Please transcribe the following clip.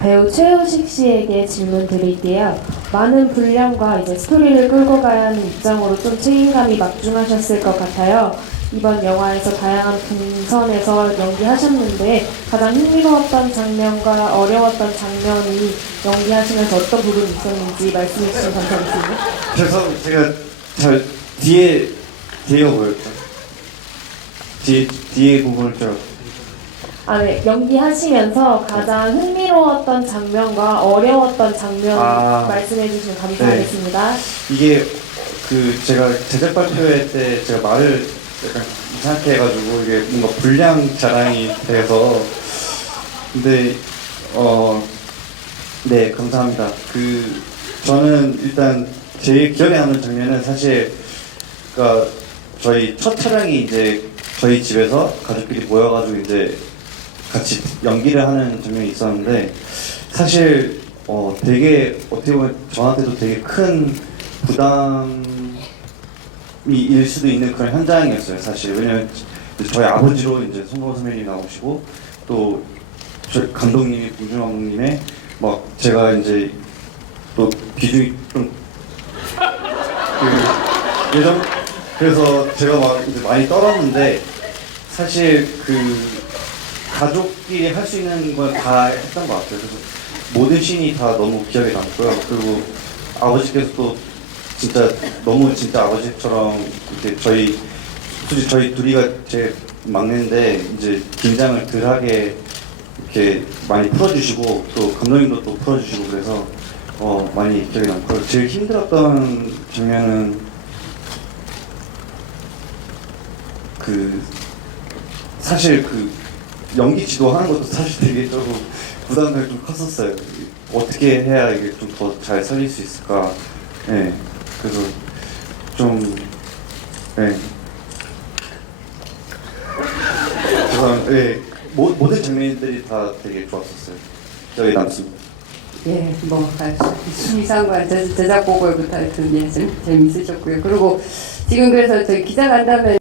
배우 최우식 씨에게 질문 드릴게요. 많은 분량과 이제 스토리를 끌고 가야 하는 입장으로 좀 책임감이 막중하셨을 것 같아요. 이번 영화에서 다양한 분선에서 연기하셨는데 가장 흥미로웠던 장면과 어려웠던 장면이 연기하시면서 어떤 부분이 있었는지 말씀해 주시면 감사하겠습니다. 그래서 제가 잘 뒤에 뒤에가 뭐였죠? 뒤에 뒤에 부분을 좀 아, 네. 연기하시면서 가장 흥미로웠던 장면과 어려웠던 장면 아. 말씀해 주시면 감사하겠습니다. 이게 그 제가 제작 발표회 때 제가 말을 약간 이상하게 해가지고 이게 뭔가 불량 자랑이 돼서 근데 어 네 감사합니다. 그 저는 일단 제일 기억에 남는 장면은 사실 그니까 저희 첫 촬영이 이제 저희 집에서 가족끼리 모여가지고 이제 같이 연기를 하는 장면이 있었는데 사실 어 되게 어떻게 보면 저한테도 되게 큰 부담이 일 수도 있는 그런 현장이었어요 사실. 왜냐면 저희 아버지로 이제 송강호 선배님이 나오시고 또 저희 감독님이 봉준호 감독님의 막 제가 이제 또 비중이 좀 그 예전? 그래서 제가 막 이제 많이 떨었는데 사실 그 가족끼리 할 수 있는 걸 다 했던 것 같아요. 그래서 모든 씬이 다 너무 기억에 남고요. 그리고 아버지께서 또 진짜 너무 진짜 아버지처럼 이렇게 저희 솔직히 저희 둘이가 제 막내인데 이제 긴장을 덜하게 이렇게 많이 풀어주시고 또 감독님도 또 풀어주시고 그래서 어 많이 기억에 남고 제일 힘들었던 장면은 그 사실 그 연기 지도하는 것도 사실 되게 조금 부담감이 좀 컸었어요. 어떻게 해야 이게 좀 더 잘 살릴 수 있을까. 네. 그래서 좀, 네. 죄송합니다. 네. 모, 모든 장면들이 다 되게 좋았었어요. 기억에 남습니다. 예, 뭐 수미상과 제작 보고부터 하여튼 예, 좀 재밌으셨고요. 그리고 지금 그래서 저희 기자 간담회